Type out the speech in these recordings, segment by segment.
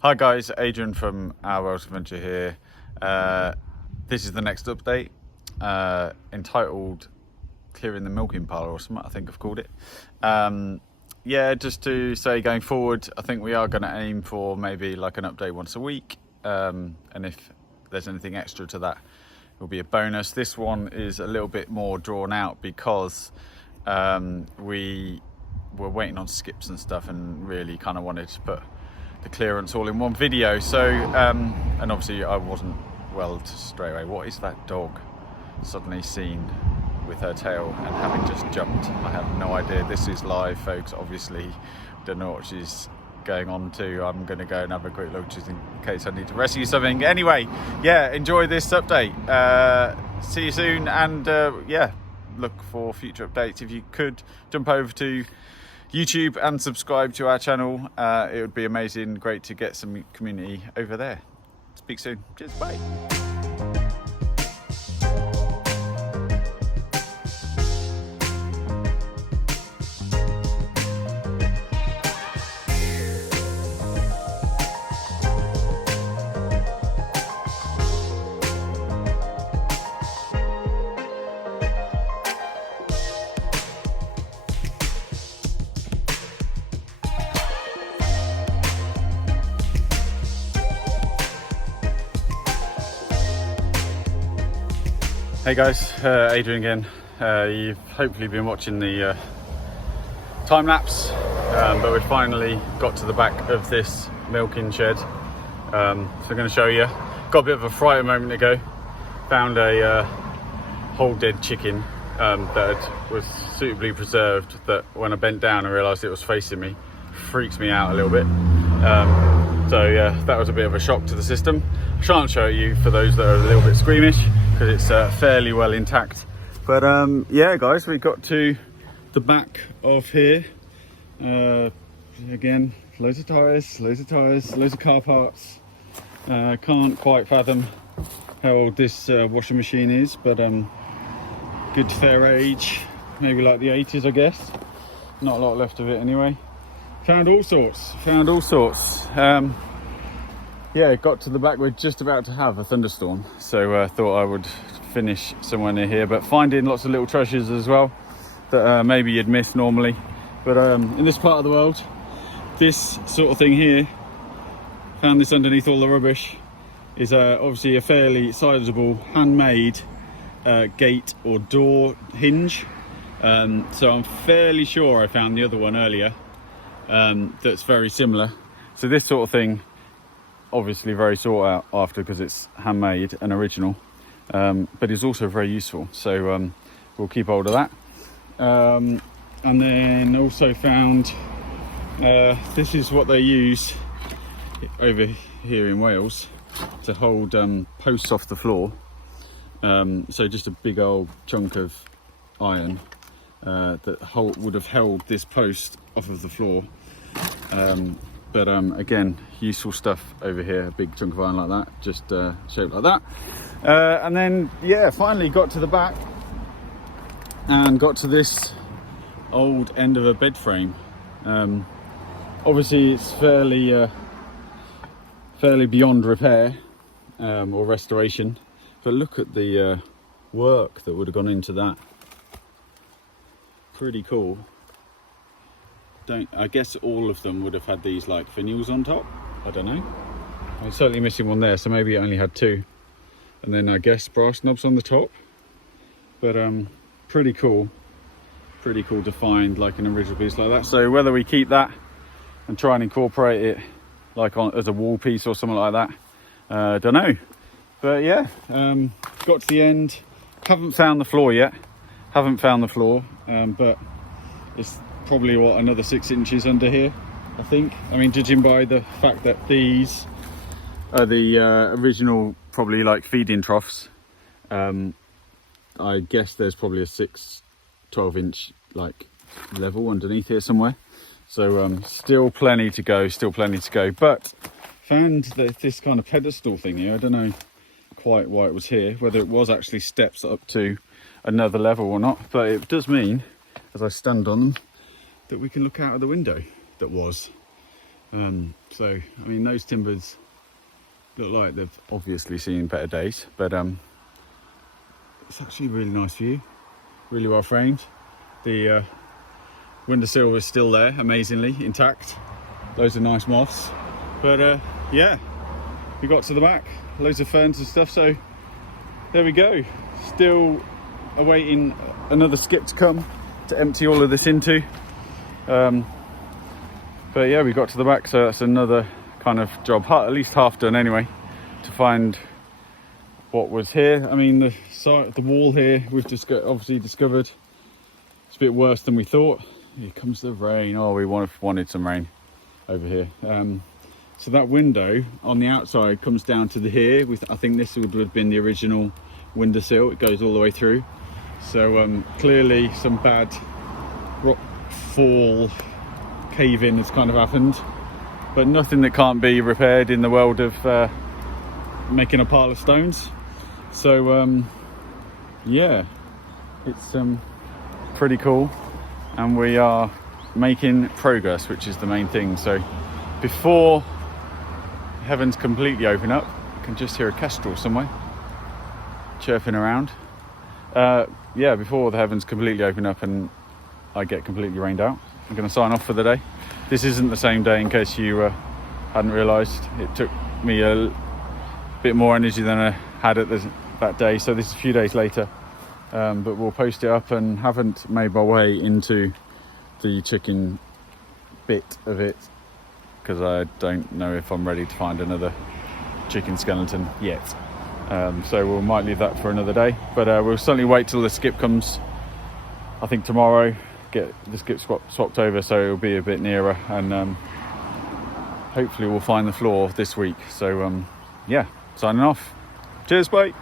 Hi guys, Adrian from Our World Adventure here. This is the next update, entitled Clearing the Milking Parlour or something, I think I've called it. Yeah, just to say going forward, I think we are going to aim for maybe like an update once a week. And if there's anything extra to that, it will be a bonus. This one is a little bit more drawn out because we were waiting on skips and stuff and really kind of wanted to put the clearance all in one video. So and obviously I wasn't well to straight away. What is that dog suddenly seen with her tail and having just jumped? I have no idea. This is live, folks. Obviously don't know what she's going on to. I'm going to go and have a quick look just in case I need to rescue something. Anyway, yeah, enjoy this update. See you soon, and yeah, look for future updates. If you could jump over to YouTube and subscribe to our channel, it would be amazing. Great to get some community over there. Speak soon. Cheers, bye. Hey guys, Adrian again. You've hopefully been watching the time lapse, but we finally got to the back of this milking shed. So I'm going to show you. Got a bit of a fright a moment ago. Found a whole dead chicken that was suitably preserved, that when I bent down and realised it was facing me, freaks me out a little bit. So yeah, that was a bit of a shock to the system. I'll try and show you for those that are a little bit squeamish, because it's fairly well intact. But yeah guys, we got to the back of here. Again, loads of tyres, loads of car parts. Can't quite fathom how old this washing machine is, but good fair age, maybe like the 80s I guess. Not a lot left of it anyway. Found all sorts. Yeah, got to the back. We're just about to have a thunderstorm, so thought I would finish somewhere near here, but finding lots of little treasures as well that maybe you'd miss normally. But in this part of the world, this sort of thing here, found this underneath all the rubbish, is obviously a fairly sizable handmade gate or door hinge. So I'm fairly sure I found the other one earlier that's very similar. So this sort of thing, obviously very sought out after because it's handmade and original, but is also very useful. So we'll keep hold of that. And then also found, this is what they use over here in Wales to hold posts off the floor. So just a big old chunk of iron that would have held this post off of the floor. But again, useful stuff over here, a big chunk of iron like that, just shaped like that. And then, yeah, finally got to the back and got to this old end of a bed frame. Obviously it's fairly beyond repair or restoration, but look at the work that would have gone into that. Pretty cool. I guess all of them would have had these like finials on top. I don't know. I'm certainly missing one there, so maybe it only had two. And then I guess brass knobs on the top. But pretty cool to find like an original piece like that. So whether we keep that and try and incorporate it like as a wall piece or something like that, don't know. But yeah, got to the end. Haven't found the floor yet. But it's probably another 6 inches under here, I think. I mean, judging by the fact that these are the original probably like feeding troughs, I guess there's probably a 12 inch like level underneath here somewhere. So still plenty to go, but found this kind of pedestal thing here. I don't know quite why it was here, whether it was actually steps up to another level or not, but it does mean, as I stand on them, that we can look out of the window that was. So I mean, those timbers look like they've obviously seen better days, but it's actually a really nice view, really well framed. The windowsill is still there, amazingly intact. Loads of nice moths, but yeah, we got to the back, loads of ferns and stuff, so there we go. Still awaiting another skip to come to empty all of this into, but yeah, we got to the back, so that's another kind of job, at least half done anyway, to find what was here. I mean, the wall here we've just obviously discovered it's a bit worse than we thought. Here comes the rain. Oh, we wanted some rain over here. So that window on the outside comes down to here. I think this would have been the original windowsill. It goes all the way through. So clearly some bad rock fall cave-in has kind of happened, but nothing that can't be repaired in the world of making a pile of stones. So yeah, it's pretty cool, and we are making progress, which is the main thing. So before heavens completely open up, I can just hear a kestrel somewhere chirping around. Yeah, before the heavens completely open up and I get completely rained out, I'm going to sign off for the day. This isn't the same day, in case you hadn't realised. It took me a bit more energy than I had at that day, so this is a few days later. But we'll post it up, and haven't made my way into the chicken bit of it because I don't know if I'm ready to find another chicken skeleton yet. So we might leave that for another day, but we'll certainly wait till the skip comes, I think tomorrow, get the skip swapped over, so it'll be a bit nearer, and hopefully we'll find the floor this week. So yeah, signing off. Cheers, bye.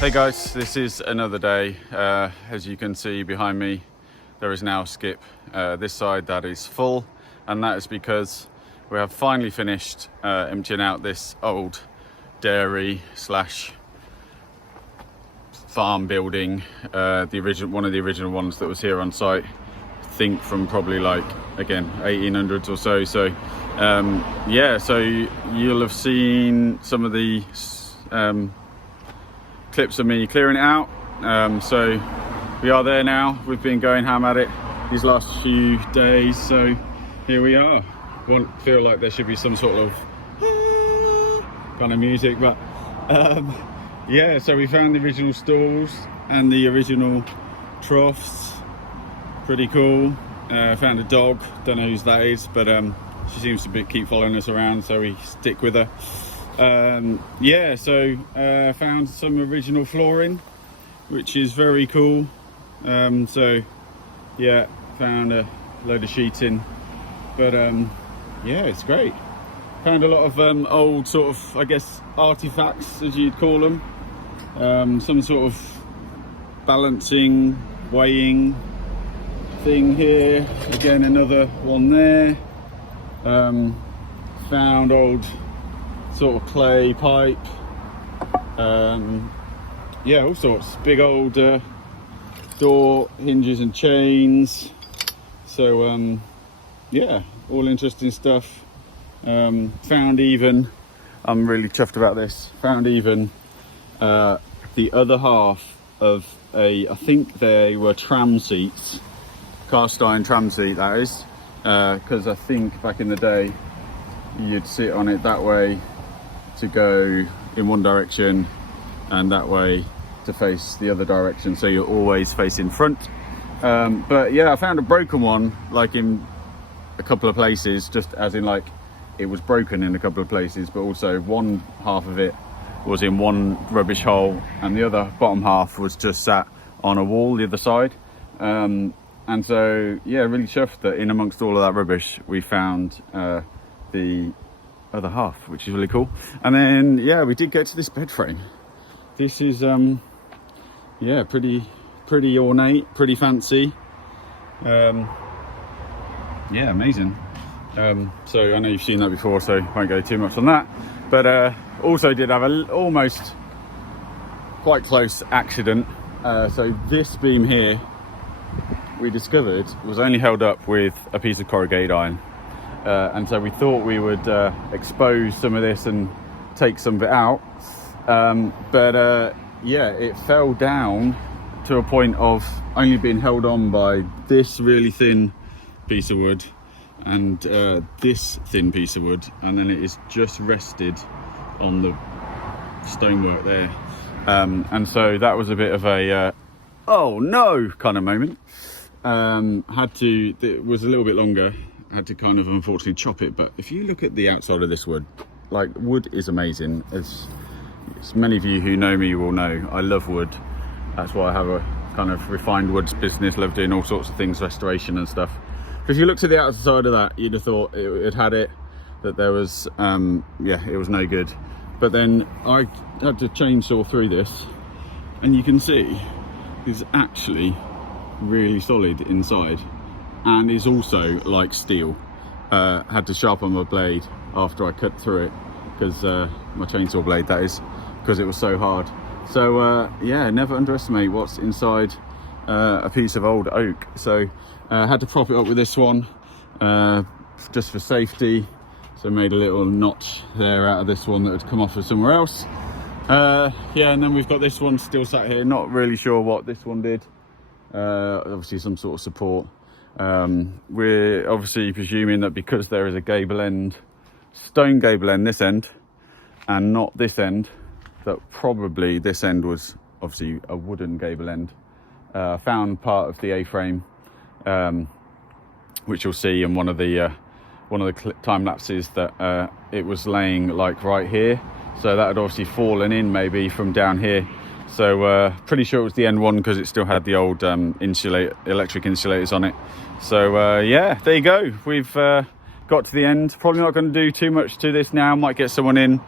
Hey guys, this is another day. As you can see behind me, there is now a skip this side that is full, and that is because we have finally finished emptying out this old dairy slash farm building, one of the original ones that was here on site. I think from probably like, again, 1800s or so. So yeah, so you'll have seen some of the clips of me clearing it out. So we are there now. We've been going ham at it these last few days, so here we are. Feel like there should be some sort of kind of music, but yeah, so we found the original stalls and the original troughs. Pretty cool. Found a dog, don't know whose that is, but she seems to keep following us around, so we stick with her. Yeah, so found some original flooring, which is very cool. So yeah, found a load of sheeting, but yeah, it's great. Found a lot of old sort of, I guess, artifacts, as you'd call them. Some sort of balancing, weighing thing here. Again, another one there. Found old sort of clay pipe, yeah, all sorts. Big old door hinges and chains. So yeah, all interesting stuff. Found even, I'm really chuffed about this, found even the other half of I think they were tram seats, cast iron tram seat, that is, because I think back in the day you'd sit on it that way to go in one direction and that way to face the other direction, so you're always facing front. But yeah, I found a broken one, like in a couple of places, just as in like it was broken in a couple of places, but also one half of it was in one rubbish hole and the other bottom half was just sat on a wall the other side. And so yeah, really chuffed that in amongst all of that rubbish we found the other half, which is really cool. And then yeah, we did get to this bed frame. This is yeah, pretty ornate, pretty fancy. Yeah, amazing. So I know you've seen that before, so I won't go too much on that, but also did have a almost quite close accident. So this beam here we discovered was only held up with a piece of corrugated iron, and so we thought we would expose some of this and take some of it out, but yeah, it fell down to a point of only being held on by this really thin piece of wood and this thin piece of wood, and then it is just rested on the stonework there, and so that was a bit of a oh no kind of moment. It was a little bit longer, had to kind of unfortunately chop it, but if you look at the outside of this wood, like, wood is amazing. As many of you who know me will know, I love wood. That's why I have a kind of refined woods business, love doing all sorts of things, restoration and stuff. If you look to the outside of that, you'd have thought it had it, that there was, yeah, it was no good. But then I had to chainsaw through this, and you can see it's actually really solid inside, and is also like steel. Had to sharpen my blade after I cut through it, because my chainsaw blade, that is, because it was so hard. So yeah, never underestimate what's inside a piece of old oak. So had to prop it up with this one, just for safety. So made a little notch there out of this one that had come off of somewhere else. Yeah, and then we've got this one still sat here, not really sure what this one did. Obviously some sort of support. We're obviously presuming that because there is a gable end, stone gable end this end, and not this end, that probably this end was obviously a wooden gable end. Found part of the A-frame, which you'll see in one of the time lapses, that it was laying like right here, so that had obviously fallen in maybe from down here. So pretty sure it was the N1, because it still had the old electric insulators on it. So yeah, there you go. We've got to the end. Probably not going to do too much to this now. Might get someone in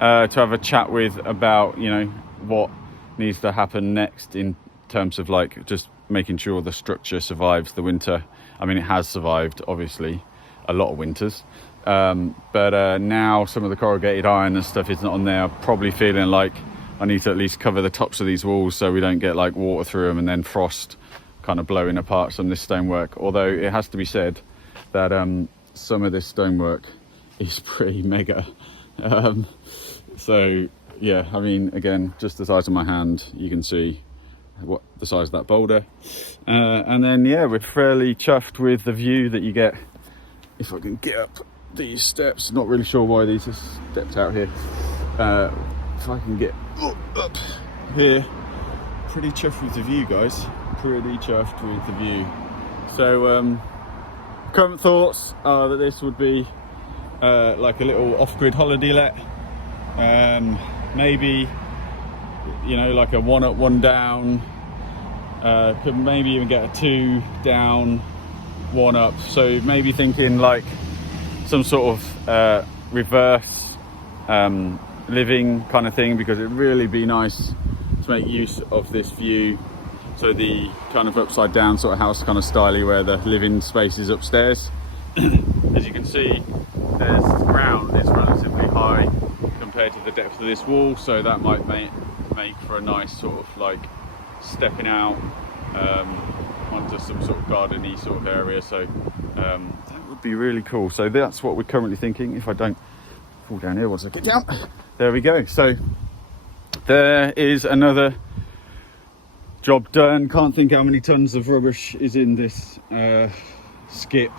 to have a chat with about, you know, what needs to happen next in terms of like just making sure the structure survives the winter. I mean, it has survived obviously a lot of winters, but now some of the corrugated iron and stuff isn't on there. I'm probably feeling like I need to at least cover the tops of these walls so we don't get like water through them and then frost kind of blowing apart some of this stonework. Although it has to be said that some of this stonework is pretty mega. So yeah, I mean, again, just the size of my hand, you can see what the size of that boulder. And then yeah, we're fairly chuffed with the view that you get. If I can get up these steps, not really sure why these are stepped out here. If I can get up here, pretty chuffed with the view, guys. Pretty chuffed with the view. So current thoughts are that this would be like a little off-grid holiday let. Maybe, you know, like a 1 up, 1 down. Could maybe even get a 2 down, 1 up. So maybe thinking like some sort of reverse living kind of thing, because it'd really be nice to make use of this view. So the kind of upside down sort of house kind of styly, where the living space is upstairs. As you can see, there's ground is relatively high compared to the depth of this wall, so that might make for a nice sort of like stepping out onto some sort of garden-y sort of area. So that would be really cool. So that's what we're currently thinking. If I don't fall down here once I get down, there we go. So there is another job done. Can't think how many tons of rubbish is in this skip.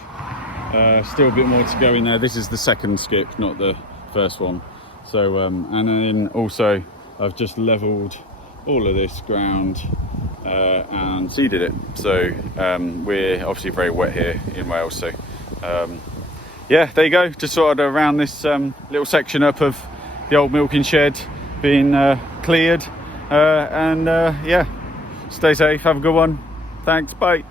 Still a bit more to go in there. This is the second skip, not the first one. So and then also I've just leveled all of this ground and seeded it. So we're obviously very wet here in Wales, so yeah, there you go. Just sort of around this little section up of the old milking shed being cleared, and yeah, stay safe, have a good one, thanks, bye.